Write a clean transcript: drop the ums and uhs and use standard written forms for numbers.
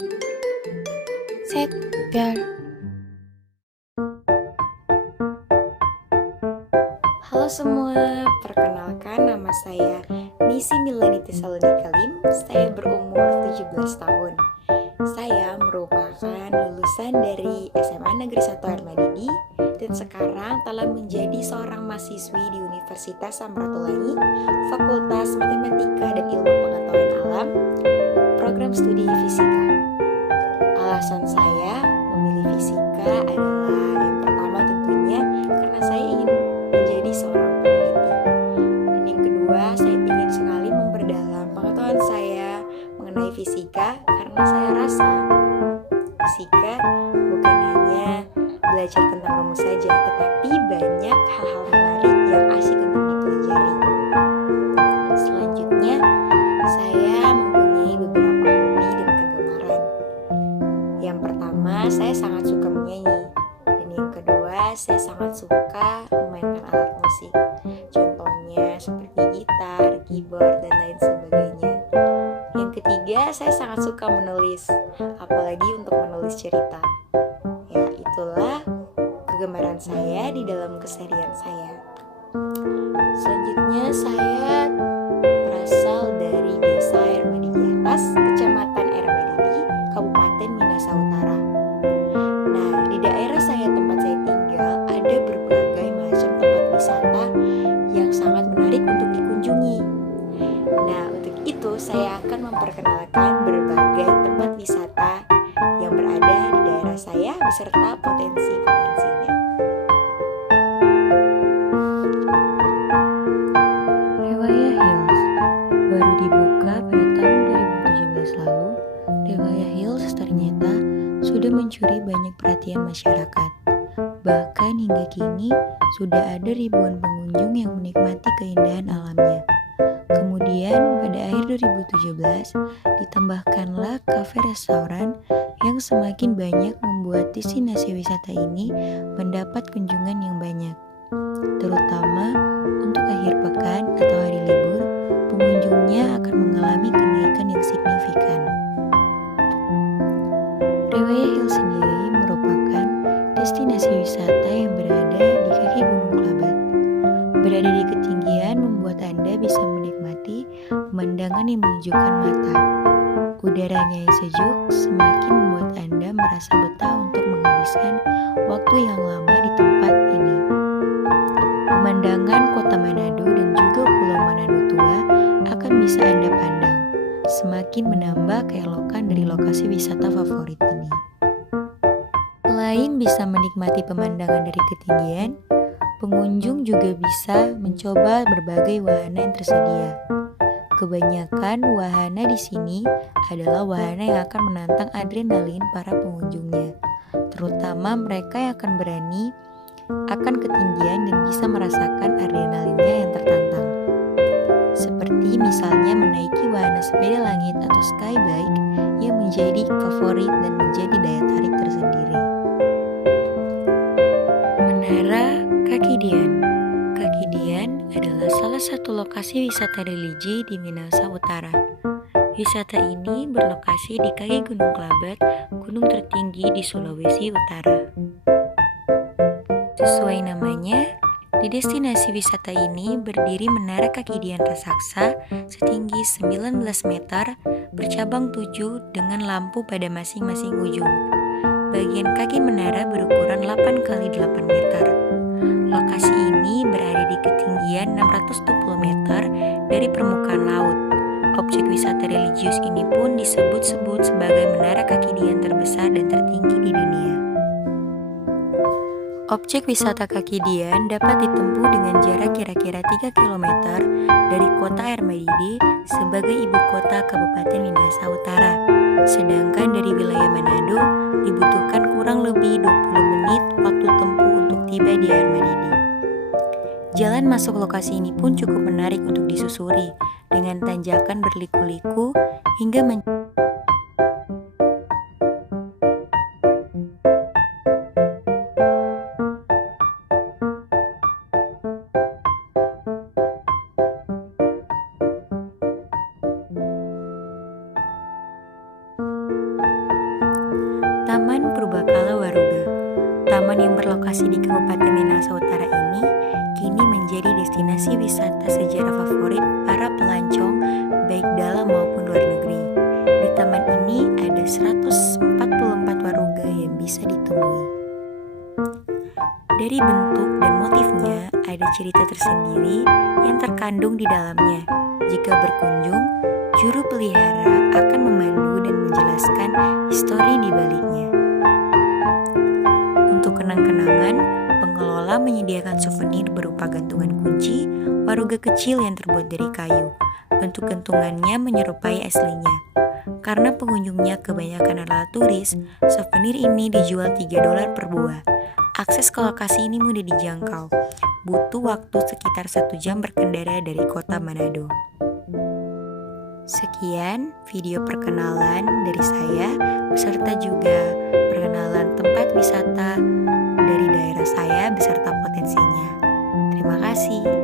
Set, biar. Halo semua, perkenalkan nama saya Nisi Milaniti Saludi Kalim. Saya berumur 17 tahun. Saya merupakan lulusan dari SMA Negeri 1 Hermadidi dan sekarang telah menjadi seorang mahasiswi di Universitas Samratulangi, Fakultas Matematika dan Ilmu Pengetahuan Alam, program studi fisika. Alasan saya memilih fisika adalah yang pertama tentunya karena saya ingin menjadi seorang peneliti. Dan yang kedua, saya ingin sekali memperdalam pengetahuan saya mengenai fisika karena saya rasa fisika bukan hanya belajar tentang rumus saja, tetapi banyak hal-hal menarik yang asik untuk dipelajari. Selanjutnya, saya mempunyai beberapa hobi dan kegemaran. Yang pertama, saya sangat suka menyanyi. Dan yang kedua, saya sangat suka memainkan alat musik. Contohnya seperti gitar, keyboard, dan lain sebagainya. Yang ketiga, saya sangat suka menulis, apalagi untuk menulis cerita. Ya, itulah kegemaran saya di dalam keseharian saya. Selanjutnya, saya berasal dari Desa Hermadidi Atas, Kecamatan Hermadidi, Kabupaten Minahasa Utara. Nah, di daerah saya tempat saya tinggal ada berbagai macam tempat wisata yang sangat menarik untuk dikunjungi. Nah, untuk itu saya akan memperkenalkan berbagai tempat wisata yang berada di daerah saya beserta potensi-potensinya. Rewaya Hills baru dibuka pada tahun 2017 lalu. Rewaya Hills ternyata sudah mencuri banyak perhatian masyarakat. Bahkan hingga kini sudah ada ribuan pengunjung yang menikmati keindahan alamnya. Kemudian pada akhir 2017 ditambahkanlah kafe restoran yang semakin banyak membuat destinasi wisata ini mendapat kunjungan yang banyak. Terutama untuk akhir pekan atau hari libur, pengunjungnya akan mengalami kenaikan yang signifikan. Rewaya Hills sendiri merupakan destinasi wisata yang berada di kaki Gunung Kelabat. Berada di ketinggian membuat Anda bisa menikmati pemandangan yang menyejukkan mata. Udaranya yang sejuk semakin membuat Anda merasa betah untuk menghabiskan waktu yang lama di tempat ini. Pemandangan kota Manado dan juga Pulau Manado Tua akan bisa Anda pandang, semakin menambah keelokan dari lokasi wisata favorit ini. Selain bisa menikmati pemandangan dari ketinggian, pengunjung juga bisa mencoba berbagai wahana yang tersedia. Kebanyakan wahana di sini adalah wahana yang akan menantang adrenalin para pengunjungnya, terutama mereka yang akan berani akan ketinggian dan bisa merasakan adrenalinnya yang tertantang. Seperti misalnya menaiki wahana sepeda langit atau skybike yang menjadi favorit dan menjadi daya tarik tersendiri. Menara Kaki Dian. Kaki Dian adalah salah satu lokasi wisata religi di Minahasa Utara. Wisata ini berlokasi di kaki Gunung Kelabat, gunung tertinggi di Sulawesi Utara. Sesuai namanya, di destinasi wisata ini berdiri Menara Kaki Dian Raksasa setinggi 19 meter, bercabang 7 dengan lampu pada masing-masing ujung. Bagian kaki menara berukuran 8 x 8 meter. Lokasi ini berada di ketinggian 620 meter dari permukaan laut. Objek wisata religius ini pun disebut-sebut sebagai Menara Kaki Dian terbesar dan tertinggi di dunia. Objek wisata Kaki Dian dapat ditempuh dengan jarak kira-kira 3 km dari kota Hermadidi sebagai ibu kota Kabupaten Minahasa Utara. Sedangkan dari wilayah Manado dibutuhkan kurang lebih 20 menit waktu tempuh untuk tiba di Hermadidi. Jalan masuk lokasi ini pun cukup menarik untuk disusuri dengan tanjakan berliku-liku hingga berlokasi di Kabupaten Minahasa Utara ini kini menjadi destinasi wisata sejarah favorit para pelancong baik dalam maupun luar negeri. Di taman ini ada 144 waruga yang bisa ditemui. Dari bentuk dan motifnya ada cerita tersendiri yang terkandung di dalamnya. Jika berkunjung, juru pelihara akan memandu dan menjelaskan histori di baliknya. Untuk kenang-kenangan, pengelola menyediakan souvenir berupa gantungan kunci waruga kecil yang terbuat dari kayu. Bentuk gantungannya menyerupai aslinya. Karena pengunjungnya kebanyakan adalah turis, souvenir ini dijual $3 per buah. Akses ke lokasi ini mudah dijangkau. Butuh waktu sekitar 1 jam berkendara dari kota Manado. Sekian video perkenalan dari saya, beserta juga perkenalan tempat wisata dari daerah saya beserta potensinya. Terima kasih.